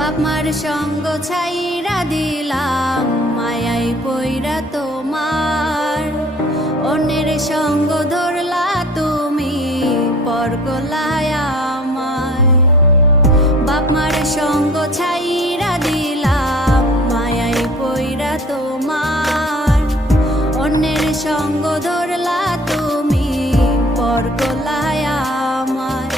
বাপ মার সঙ্গ ছাইরা দিলাম মায়াই পইরা তোমার, অন্যের সঙ্গ ধরলা তুমি পর করলায় আমায়। বাপ মার সঙ্গ ছাইরা দিলাম মায়াই পইরা তোমার, অন্যের সঙ্গ ধরলা তুমি পর করলায় আমায়।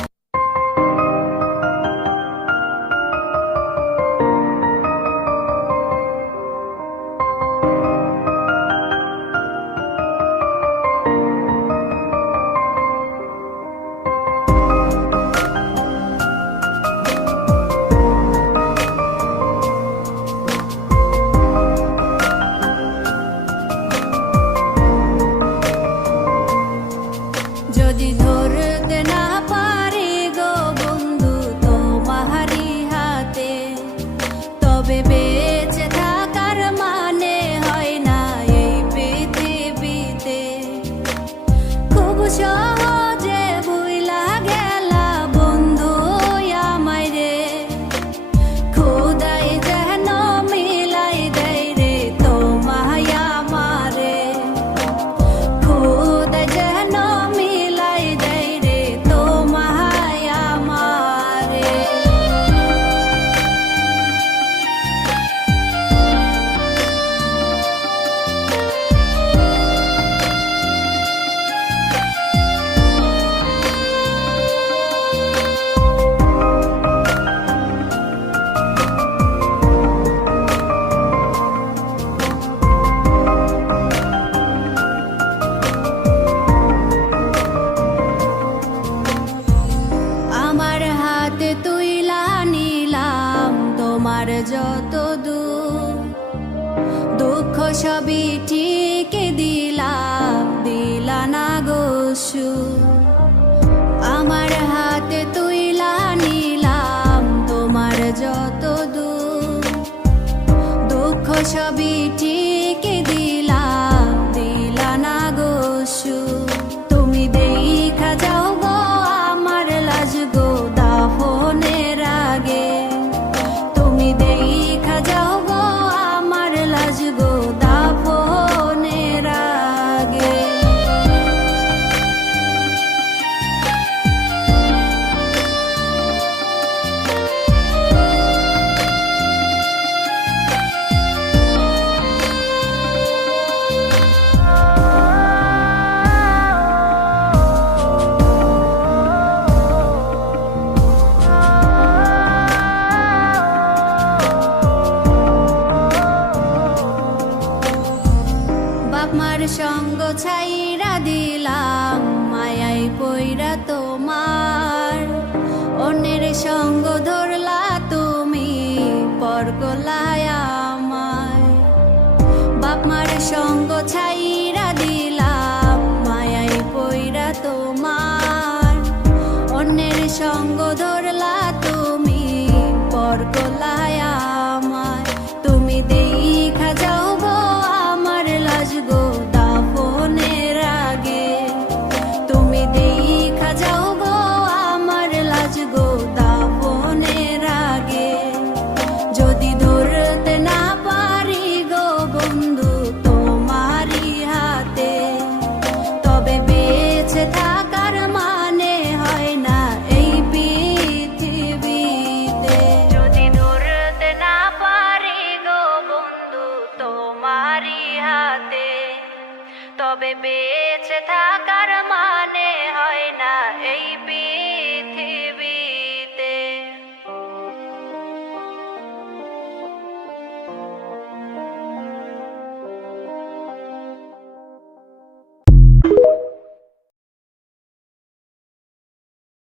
যদি ধরতে না পারি গো বন্ধু তোমারি হাতে, তবে বেঁচে থাকার মানে হয় না এই পৃথিবীতে। খুব সহজে ভুইলা গেলা বন্ধু আমায় রে, খোদাই যেন মিলাই দেয় রে তোমায় আমারে, খোদাই যেন মিলাই দেয় রে তোমায় আমারে। আমার হাতে তুইলা নিলাম তোমার যত দুঃখ সবই ঠিক দিলাম, দিলা না গো সুখ। আমার হাতে তুইলা নিলাম তোমার যত দুঃখ সবই ঠিক দিলাম, দিলা না গো সুখ। তুমি দেখা যাও গো আমার লাজ গো দাফনের আগে, তুমি দেখা যাও গো আমার লাজ গো দাফনের আগে। বাপ মার সঙ্গ ছাইরা দিলাম মায়াই পইরা তোমার, অন্যের সঙ্গ ধরলা তুমি পর করলায় আমায়। বাপ মার সঙ্গ ছাইরা দিলাম মায়াই পইরা তোমার, অন্যের সঙ্গ ধরলা তুমি পর করলায় আমায়। তুমি দেখা যাও গো আমার লাজ গো দাফনের আগে, তুমি দেখা যাও গো আমার লাজ গো দাফনের আগে। যদি ধরতে না পারি গো বন্ধু তোমারি হাতে, তবে বেঁচে থাকার মানে হয় না এই পৃথিবীতে। যদি ধরতে না পারি গো বন্ধু তোমারি হাতে, তবে বেঁচে থাকার